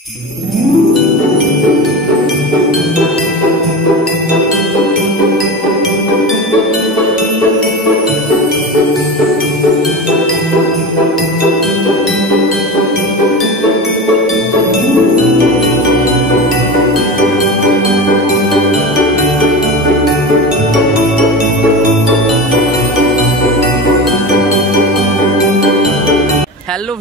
Hello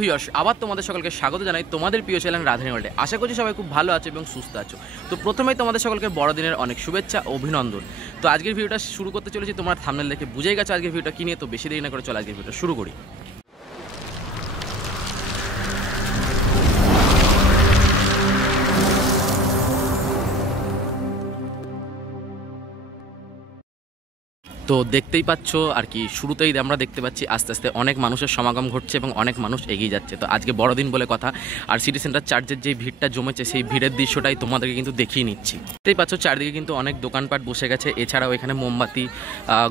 viewers, আবার তোমাদের সকলকে স্বাগত জানাই তোমাদের প্রিয় চ্যানেল রাধানী ওয়ার্ল্ডে। আশা করছি সবাই খুব ভালো আছো এবং সুস্থ আছো। তো প্রথমেই তোমাদের সকলকে বড়দিনের অনেক শুভেচ্ছা ও অভিনন্দন। তো আজকের ভিডিওটা শুরু করতে চলেছি, তোমরা থাম্বনেল দেখে বুঝেই গেছো আজকের ভিডিওটা কি নিয়ে। তো বেশি দেরি না করে চলো আজকের ভিডিওটা শুরু করি। তো দেখতেই পাচ্ছ আর কি, শুরুতেই আমরা দেখতে পাচ্ছি আস্তে আস্তে অনেক মানুষের সমাগম ঘটছে এবং অনেক মানুষ এগিয়ে যাচ্ছে। তো আজকে বড়দিন বলে কথা, আর সিটি সেন্টার চার্চের যে ভিড়টা জমেছে সেই ভিড়ের দৃশ্যটাই তোমাদেরকে কিন্তু দেখিয়ে নিচ্ছি। দেখতেই পাচ্ছ চারদিকে কিন্তু অনেক দোকানপাট বসে গেছে। এছাড়াও এখানে মোমবাতি,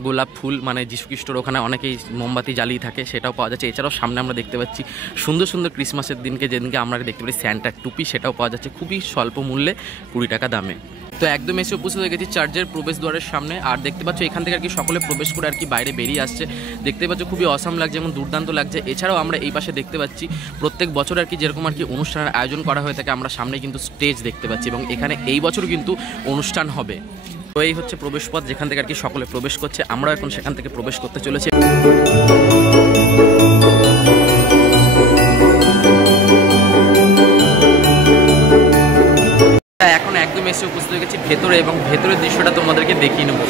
গোলাপ ফুল, মানে যীশুখ্রিস্টর ওখানে অনেকেই মোমবাতি জ্বালিয়ে থাকে, সেটাও পাওয়া যাচ্ছে। এছাড়াও সামনে আমরা দেখতে পাচ্ছি সুন্দর সুন্দর ক্রিসমাসের দিনকে যেদিনকে আমরা দেখতে পাই স্যান্টার টুপি, সেটাও পাওয়া যাচ্ছে খুবই স্বল্প মূল্যে, 20 টাকা দামে। তো একদম এসে উপস্থিত হয়ে গেছি চার্চের প্রবেশদ্বারের সামনে। আর দেখতে পাচ্ছ এখান থেকে আর কি সকলে প্রবেশ করে আর কি বাইরে বেরিয়ে আসছে। দেখতে পাচ্ছ খুবই অসাম লাগছে এবং দুর্দান্ত লাগছে। এছাড়াও আমরা এই পাশে দেখতে পাচ্ছি প্রত্যেক বছর আর কি যেরকম আর কি অনুষ্ঠানের আয়োজন করা হয়ে থাকে, আমরা সামনে কিন্তু স্টেজ দেখতে পাচ্ছি এবং এখানে এই বছর কিন্তু অনুষ্ঠান হবে। তো এই হচ্ছে প্রবেশপথ যেখান থেকে আর কি সকলে প্রবেশ করছে, আমরাও এখন সেখান থেকে প্রবেশ করতে চলেছি। এখন একদম এসে উপস্থিত হয়ে গেছি ভেতরে এবং ভেতরের দৃশ্যটা তোমাদেরকে দেখিয়ে নেব।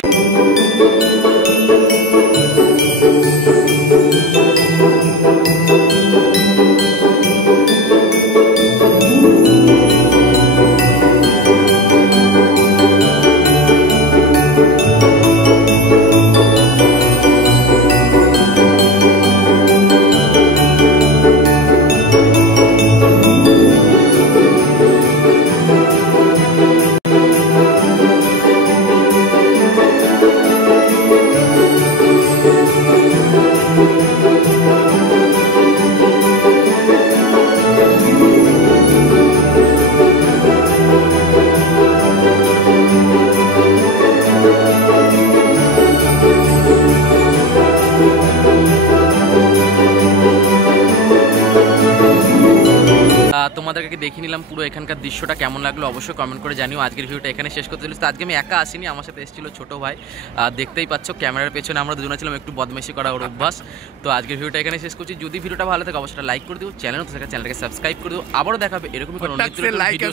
তোমাদেরকে দেখিয়ে নিলাম পুরো এখানকার দৃশ্যটা কেমন লাগলো অবশ্যই কমেন্ট করে জানিও। আজকের ভিডিওটা এখানে শেষ করতে চলেছি। তো আজকে আমি একা আসিনি, আমার সাথে এসেছিল ছোটো ভাই। দেখতেই পাচ্ছ ক্যামেরার পেছনে আমরা দুজনে ছিলাম, একটু বদমাইশি করা ওর অভ্যাস। তো আজকের ভিডিওটা এখানে শেষ করছি। যদি ভিডিওটা ভালো থাকে অবশ্যই লাইক করে দিও, চ্যানেলটাকে সাবস্ক্রাইব করে দিও। আবারও দেখাবে এরকমই কোনো ভিডিও।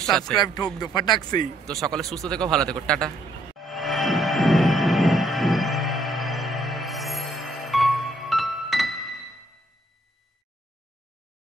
তো সকলে সুস্থ থেকো, ভালো থেকো, টাটা।